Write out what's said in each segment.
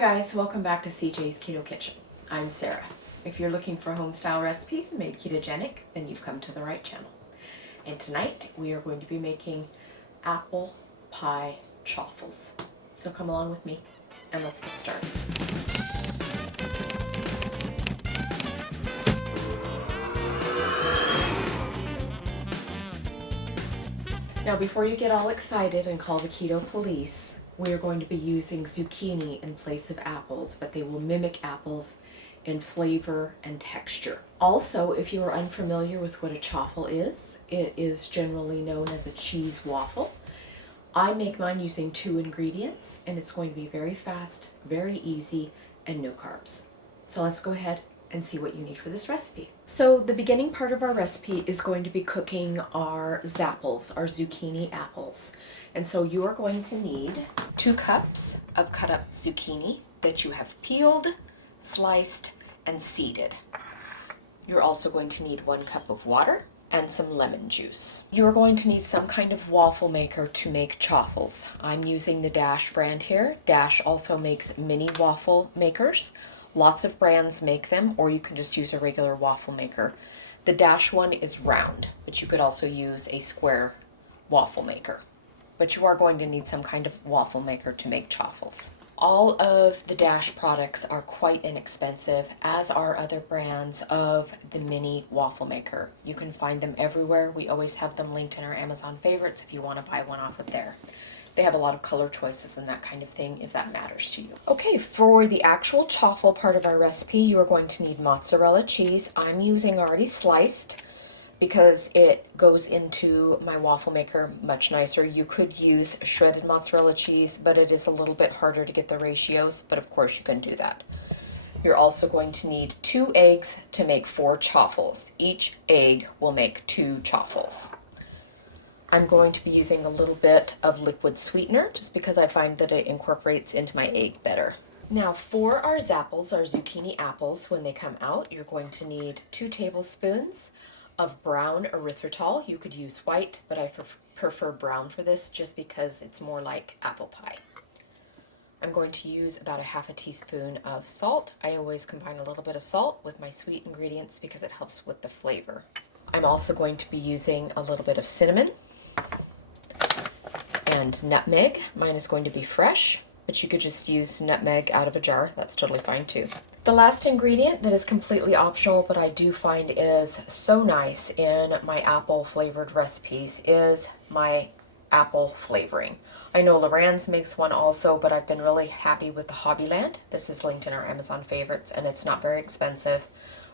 Hi guys, welcome back to CJ's Keto Kitchen. I'm Sarah. If you're looking for home style recipes made ketogenic, then you've come to the right channel. And tonight we are going to be making apple pie chaffles. So come along with me and let's get started. Now before you get all excited and call the keto police, we are going to be using zucchini in place of apples, but they will mimic apples in flavor and texture. Also, if you are unfamiliar with what a chaffle is, it is generally known as a cheese waffle. I make mine using 2 ingredients, and it's going to be very fast, very easy, and no carbs. So let's go ahead and see what you need for this recipe. So the beginning part of our recipe is going to be cooking our zapples, our zucchini apples. And so you are going to need 2 cups of cut up zucchini that you have peeled, sliced, and seeded. You're also going to need 1 cup of water and some lemon juice. You're going to need some kind of waffle maker to make chaffles. I'm using the Dash brand here. Dash also makes mini waffle makers. Lots of brands make them, or you can just use a regular waffle maker. The Dash one is round, but you could also use a square waffle maker. But you are going to need some kind of waffle maker to make chaffles. All of the Dash products are quite inexpensive, as are other brands of the mini waffle maker. You can find them everywhere. We always have them linked in our Amazon favorites if you want to buy one off of there. They have a lot of color choices and that kind of thing if that matters to you. Okay, for the actual chaffle part of our recipe, you are going to need mozzarella cheese. I'm using already sliced because it goes into my waffle maker much nicer. You could use shredded mozzarella cheese, but it is a little bit harder to get the ratios, but of course you can do that. You're also going to need 2 eggs to make 4 chaffles. Each egg will make 2 chaffles. I'm going to be using a little bit of liquid sweetener just because I find that it incorporates into my egg better. Now for our zapples, our zucchini apples, when they come out, you're going to need 2 tablespoons of brown erythritol. You could use white, but I prefer brown for this just because it's more like apple pie. I'm going to use about a ½ teaspoon of salt. I always combine a little bit of salt with my sweet ingredients because it helps with the flavor. I'm also going to be using a little bit of cinnamon and nutmeg. Mine is going to be fresh, but you could just use nutmeg out of a jar. That's totally fine too. The last ingredient that is completely optional, but I do find is so nice in my apple flavored recipes, is my apple flavoring. I know Lorenz makes one also, but I've been really happy with the Hobbyland. This is linked in our Amazon favorites, and it's not very expensive.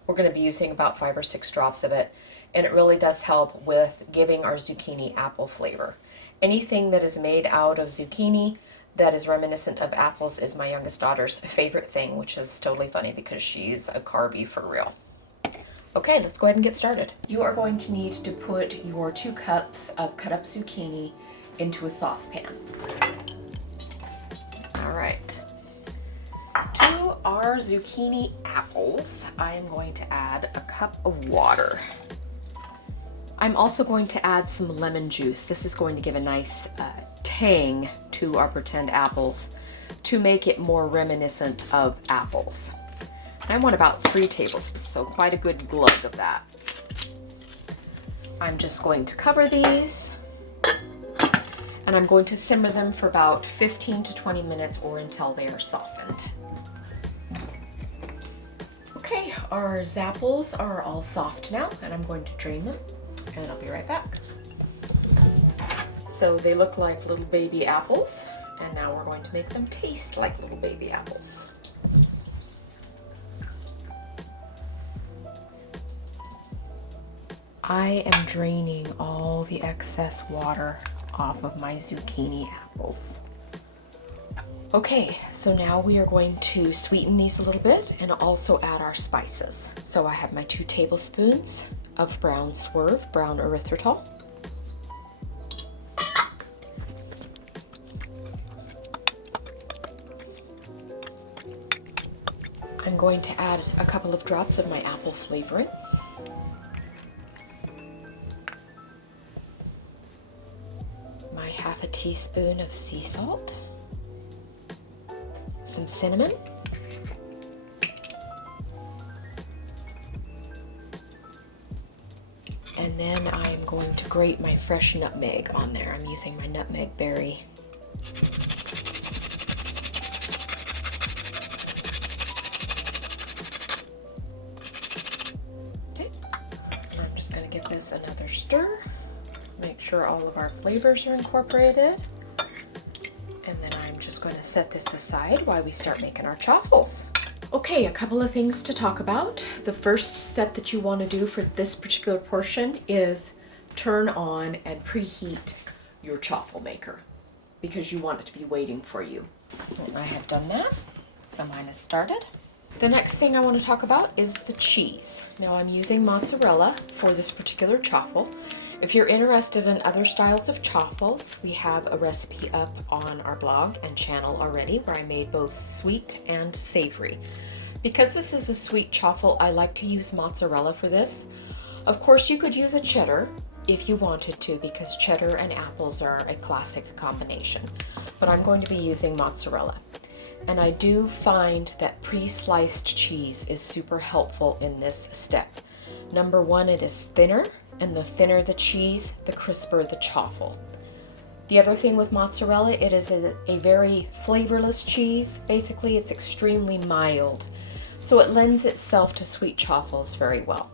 We're going to be using about 5 or 6 drops of it, and it really does help with giving our zucchini apple flavor. Anything that is made out of zucchini that is reminiscent of apples is my youngest daughter's favorite thing, which is totally funny because she's a carbie for real. Okay, let's go ahead and get started. You are going to need to put your 2 cups of cut up zucchini into a saucepan. All right. To our zucchini apples, I am going to add a cup of water. I'm also going to add some lemon juice. This is going to give a nice tang to our pretend apples to make it more reminiscent of apples. And I want about 3 tablespoons, so quite a good glug of that. I'm just going to cover these, and I'm going to simmer them for about 15 to 20 minutes or until they are softened. Okay, our zapples are all soft now, and I'm going to drain them, and I'll be right back. So they look like little baby apples, and now we're going to make them taste like little baby apples. I am draining all the excess water off of my zucchini apples. Okay, so now we are going to sweeten these a little bit and also add our spices. So I have my 2 tablespoons of brown swerve, brown erythritol. I'm going to add a couple of drops of my apple flavoring. My ½ teaspoon of sea salt. Some some cinnamon. And then I'm going to grate my fresh nutmeg on there. I'm using my nutmeg berry. Okay, and I'm just going to give this another stir. Make sure all of our flavors are incorporated. And then I'm just going to set this aside while we start making our chaffles. Okay, a couple of things to talk about. The first step that you want to do for this particular portion is turn on and preheat your chaffle maker because you want it to be waiting for you. And I have done that, so mine is started. The next thing I want to talk about is the cheese. Now I'm using mozzarella for this particular chaffle. If you're interested in other styles of chaffles, we have a recipe up on our blog and channel already where I made both sweet and savory. Because this is a sweet chaffle, I like to use mozzarella for this. Of course, you could use a cheddar if you wanted to, because cheddar and apples are a classic combination. But I'm going to be using mozzarella. And I do find that pre-sliced cheese is super helpful in this step. Number one, it is thinner. And the thinner the cheese, the crisper the chaffle. The other thing with mozzarella, it is a very flavorless cheese. Basically, it's extremely mild. So it lends itself to sweet chaffles very well.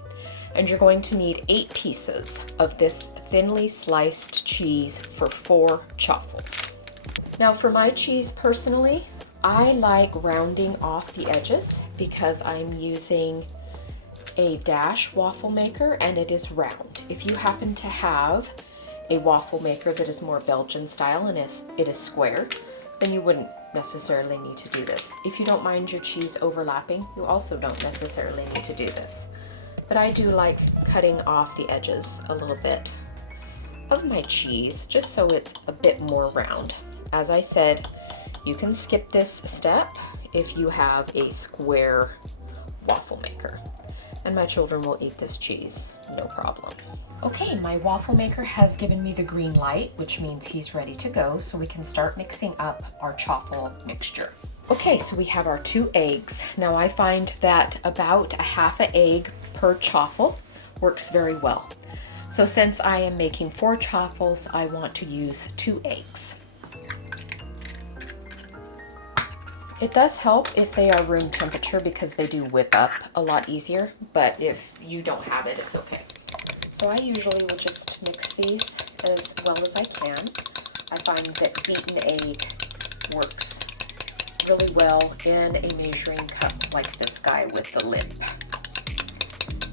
And you're going to need 8 pieces of this thinly sliced cheese for 4 chaffles. Now for my cheese personally, I like rounding off the edges because I'm using a dash waffle maker and it is round. If you happen to have a waffle maker that is more Belgian style and it is square, then you wouldn't necessarily need to do this. If you don't mind your cheese overlapping, you also don't necessarily need to do this. But I do like cutting off the edges a little bit of my cheese just so it's a bit more round. As I said, you can skip this step if you have a square waffle maker. And my children will eat this cheese, no problem. Okay, my waffle maker has given me the green light, which means he's ready to go, so we can start mixing up our chaffle mixture. Okay, so we have our 2 eggs. Now I find that about a half an egg per chaffle works very well. So since I am making 4 chaffles, I want to use 2 eggs. It does help if they are room temperature because they do whip up a lot easier, but if you don't have it, it's okay. So I usually will just mix these as well as I can. I find that beaten egg works really well in a measuring cup like this guy with the lip,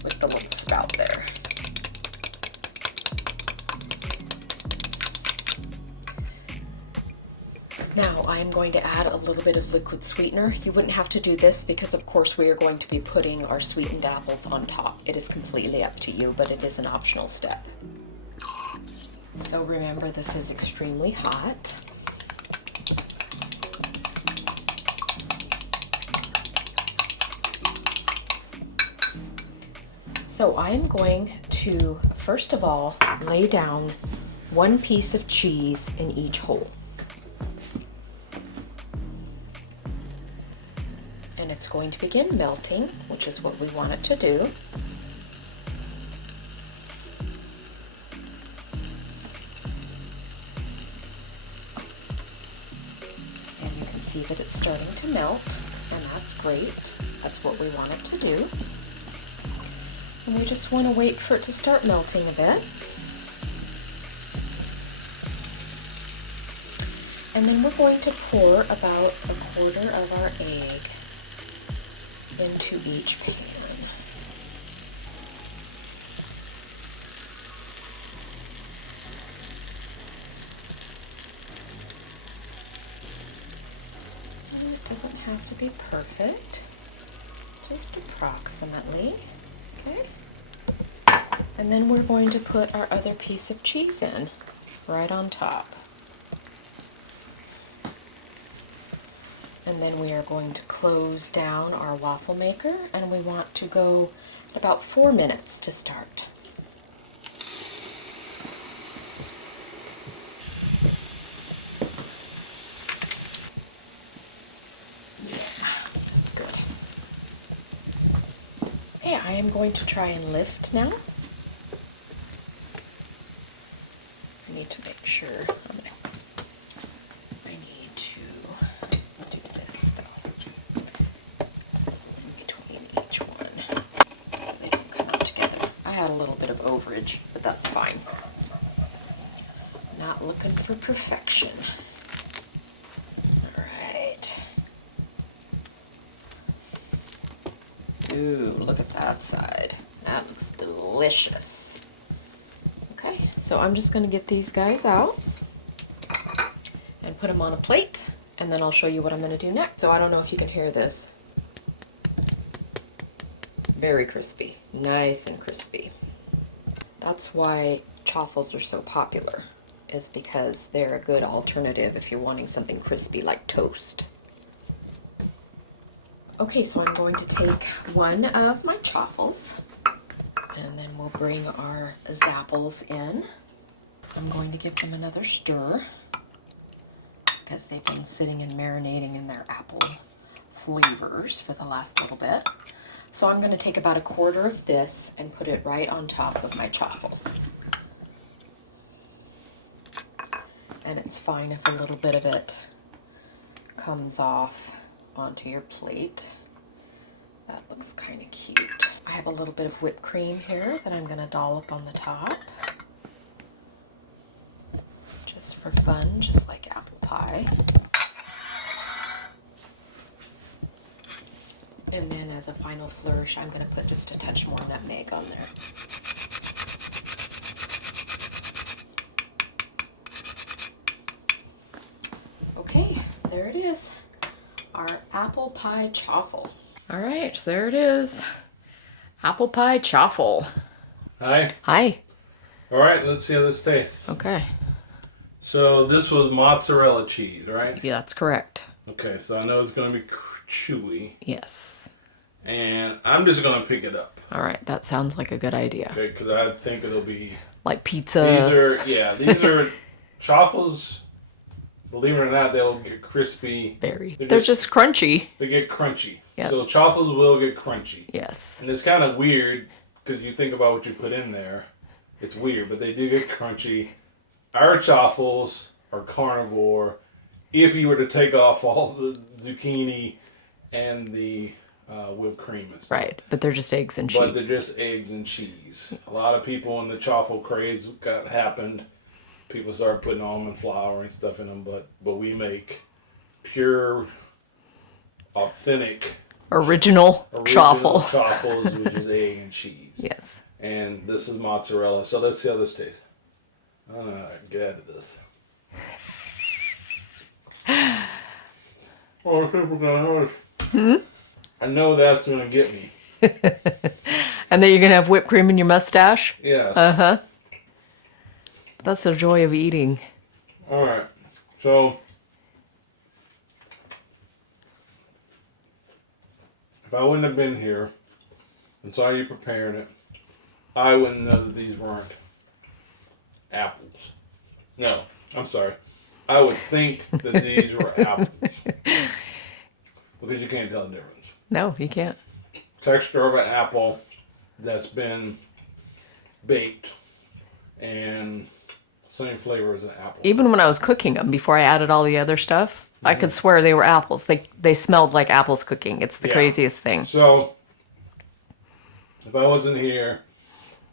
with the little spout there. Now I'm going to add a little bit of liquid sweetener. You wouldn't have to do this because of course we are going to be putting our sweetened apples on top. It is completely up to you, but it is an optional step. So remember, this is extremely hot. So I'm going to, first of all, lay down 1 piece of cheese in each hole. And it's going to begin melting, which is what we want it to do. And you can see that it's starting to melt, and that's great. That's what we want it to do. And we just want to wait for it to start melting a bit. And then we're going to pour about 1/4 of our egg into each pan. And it doesn't have to be perfect, just approximately, okay? And then we're going to put our other piece of cheese in, right on top. And then we are going to close down our waffle maker, and we want to go about 4 minutes to start. Okay, I am going to try and lift now. I need to make sure I need to do this though in between each one so they don't come out together. I had a little bit of overage, but that's fine. Not looking for perfection. All right. Ooh, look at that side. That looks delicious. Okay, so I'm just going to get these guys out and put them on a plate, and then I'll show you what I'm going to do next. So I don't know if you can hear this. Very crispy. Nice and crispy. That's why Chaffles are so popular, is because they're a good alternative if you're wanting something crispy like toast. Okay, so I'm going to take one of my Chaffles, and then we'll bring our Zapples in. I'm going to give them another stir because they've been sitting and marinating in their apple flavors for the last little bit. So I'm going to take about a quarter of this and put it right on top of my Chaffle. And it's fine if a little bit of it comes off onto your plate. That looks kind of cute. I have a little bit of whipped cream here that I'm going to dollop on the top. Just for fun, just like apple pie. And then as a final flourish, I'm going to put just a touch more nutmeg on there. Okay, there it is. Our apple pie chaffle. All right, there it is. Apple pie chaffle. Hi. Hi. All right, let's see how this tastes. Okay. So this was mozzarella cheese, right? Yeah, that's correct. Okay, so I know it's going to be chewy. Yes. And I'm just going to pick it up. All right, that sounds like a good idea. Okay, because I think it'll be... Like pizza. These are Chaffles. Believe it or not, they'll get crispy. Very. They're just crunchy. They get crunchy. Yep. So Chaffles will get crunchy. Yes. And it's kind of weird because you think about what you put in there. It's weird, but they do get crunchy. Our Chaffles are carnivore. If you were to take off all the zucchini and the whipped cream and stuff. Right, but they're just eggs and cheese. But they're just eggs and cheese. A lot of people in the Chaffle craze happened. People started putting almond flour and stuff in them, but we make pure, authentic, original Chaffle. Chaffles, which is egg and cheese. Yes. And this is mozzarella. So let's see how this tastes. I don't know how to get out of this. Oh, people gonna notice. I know that's gonna get me. And then you're gonna have whipped cream in your mustache? Yes. Uh-huh. That's the joy of eating. All right. So if I wouldn't have been here and saw you preparing it, I wouldn't know that these weren't apples. No, I'm sorry. I would think that these were apples because you can't tell the difference. No, you can't. Texture of an apple that's been baked and same flavor as an apple. Even when I was cooking them, before I added all the other stuff, I could swear they were apples. They smelled like apples cooking. It's the craziest thing. So, if I wasn't here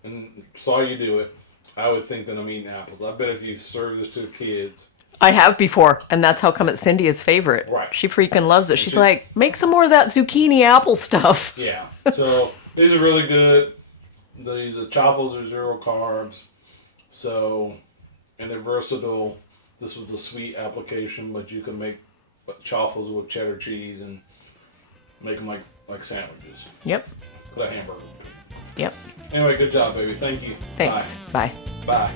and saw you do it, I would think that I'm eating apples. I bet if you serve this to the kids... I have before, and that's how come it's Cynthia's favorite. Right. She freaking loves it. She's like, make some more of that zucchini apple stuff. Yeah. So, these are really good. These Chaffles are 0 carbs. So, and they're versatile. This was a sweet application, but you can make Chaffles with cheddar cheese and make them like sandwiches. Yep. With a hamburger. Yep. Anyway, good job, baby. Thank you. Thanks. Bye. Bye.